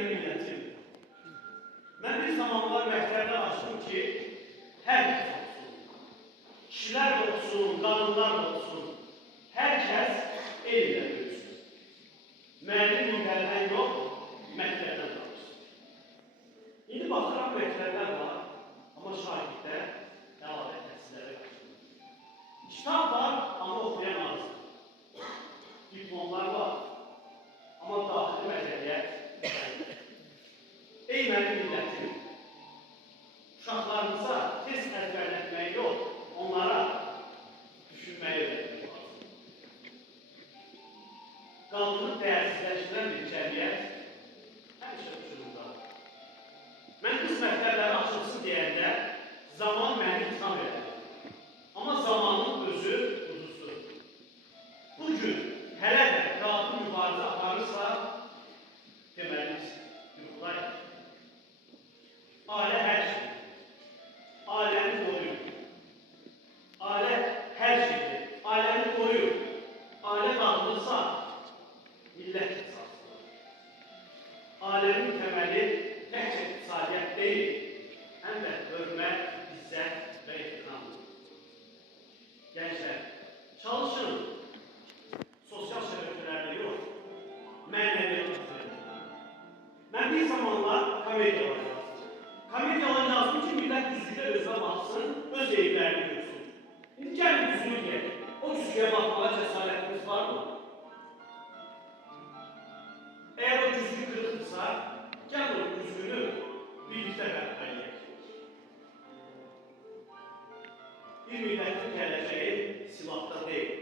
mənim millətim. Mən bir zamanlar məktəbdə açdım ki, hər kəs olsun. Kişilər də olsun, qadınlar da olsun. Hər kəs elmlə böyüsün. Müəllim minbərdən yox, məktəbdən qalmışsın. İndi baxıram məktəblər var, amma şagirdlər əlavə təhsillərə qaçırır. Kitab var, amma oxuyan azdır. Diplomlar var, amma daxili mədəniyyət yoxdur. Ey mənim millətim, uşaqlarımıza tez əzbərlətmək yox, onlara düşünməyi öyrətmək lazım. Qaldırıb dəyərsizləşdirən bir cəmiyyət həmişə uçurumdadır. Mən qız məktəbləri açılsın deyəndə zaman məni itham edir. Amma zamanın özü uduzdur. Bugün hələ də qadın mübarizə aparırsa, deməli biz yuxulayıq. Ailə hər şeydir. Ailəni qoruyun. Ailə hər şeydir. Ailəni qoruyun. Ailə dağılırsa, millət sarsılır. Ailənin təməli təkcə iqtisadiyyat deyil, həm də hörmət, izzət və ehtiramdır. Gənclər, çalışın. Sosial şəbəkələrdə yox, mənəviyyat itirin. Mən bir zamanlar komediyalar yazdım. Komediyalar yazdım ki, millət güzgüdə özünə baxsın, öz eyiblərini görsün. İndi gəlin güzgünü deyək. O güzgüyə baxmağa cəsarətiniz var mı? Eğer o güzgü kırıksa, gəlin o güzgünü birlikdə bərpa edək. Bir millətin gələcəyi silahda deyil,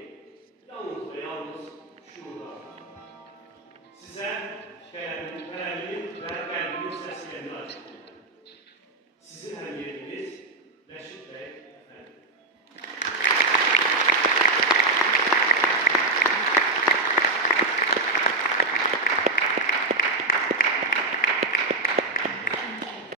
yalnız və yalnız